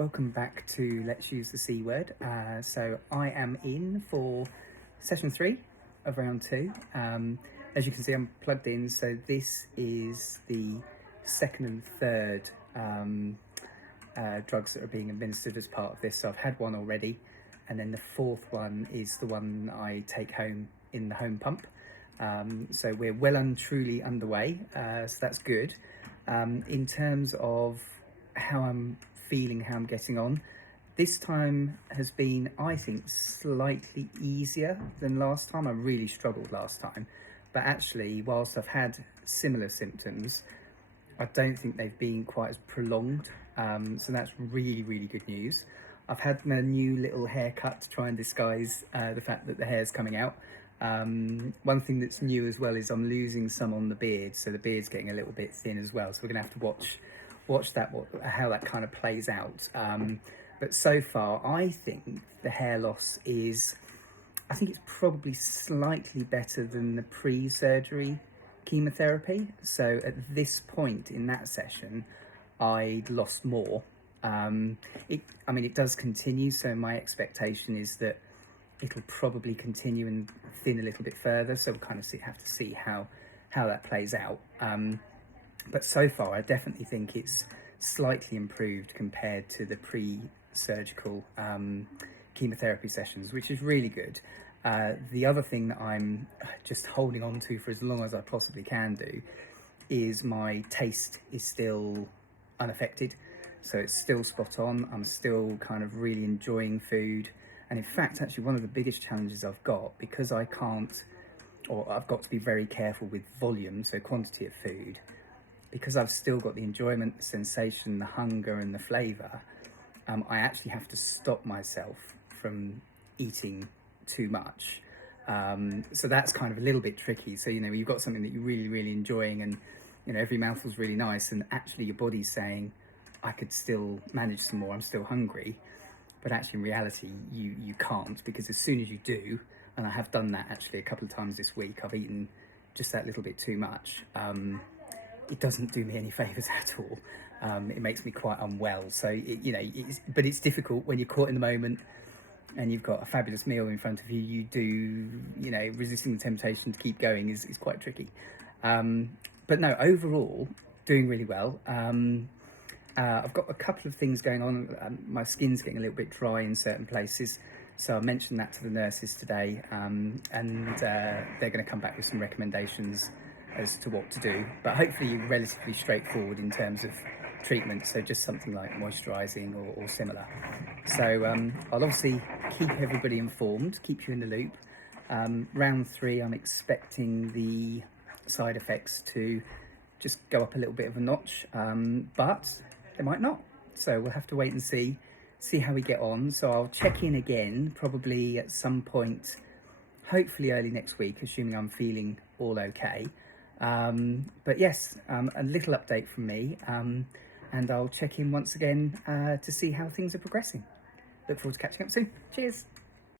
welcome back to Let's Use the C Word. So I am in for session 3 of round 2. As you can see, I'm plugged in, so this is the second and third drugs that are being administered as part of this. So I've had one already, and then the fourth one is the one I take home in the home pump. So we're well and truly underway, so that's good. In terms of how I'm feeling, how I'm getting on, this time has been, I think, slightly easier than last time. I really struggled last time, but actually, whilst I've had similar symptoms, I don't think they've been quite as prolonged, so that's really, really good news. I've had my new little haircut to try and disguise the fact that the hair's coming out. One thing that's new as well is I'm losing some on the beard, so the beard's getting a little bit thin as well, so we're gonna have to watch that, how that kind of plays out. But so far, I think the hair loss is, I think it's probably slightly better than the pre-surgery chemotherapy. So at this point in that session, I'd lost more. It does continue, so my expectation is that it'll probably continue and thin a little bit further, so we'll kind of have to see how that plays out. But so far, I definitely think it's slightly improved compared to the pre-surgical chemotherapy sessions, which is really good. The other thing that I'm just holding on to for as long as I possibly can do is my taste is still unaffected. So it's still spot on. I'm still kind of really enjoying food. And in fact, actually, one of the biggest challenges I've got, because I've got to be very careful with volume, so quantity of food, because I've still got the enjoyment, the sensation, the hunger and the flavour, I actually have to stop myself from eating too much. So that's kind of a little bit tricky. So, you've got something that you're really, really enjoying and, every mouthful's really nice, and actually your body's saying, I could still manage some more, I'm still hungry. But actually in reality, you can't, because as soon as you do, and I have done that actually a couple of times this week, I've eaten just that little bit too much. It doesn't do me any favours at all. It makes me quite unwell. So, but it's difficult when you're caught in the moment and you've got a fabulous meal in front of you. Resisting the temptation to keep going is quite tricky. But no, overall, doing really well. I've got a couple of things going on. My skin's getting a little bit dry in certain places. So I mentioned that to the nurses today, and they're going to come back with some recommendations as to what to do, but hopefully relatively straightforward in terms of treatment, so just something like moisturising or similar. So I'll obviously keep everybody informed, keep you in the loop. Round 3, I'm expecting the side effects to just go up a little bit of a notch, but they might not, so we'll have to wait and see how we get on. So I'll check in again probably at some point, hopefully early next week, assuming I'm feeling all okay. But yes, a little update from me, and I'll check in once again to see how things are progressing. Look forward to catching up soon. Cheers.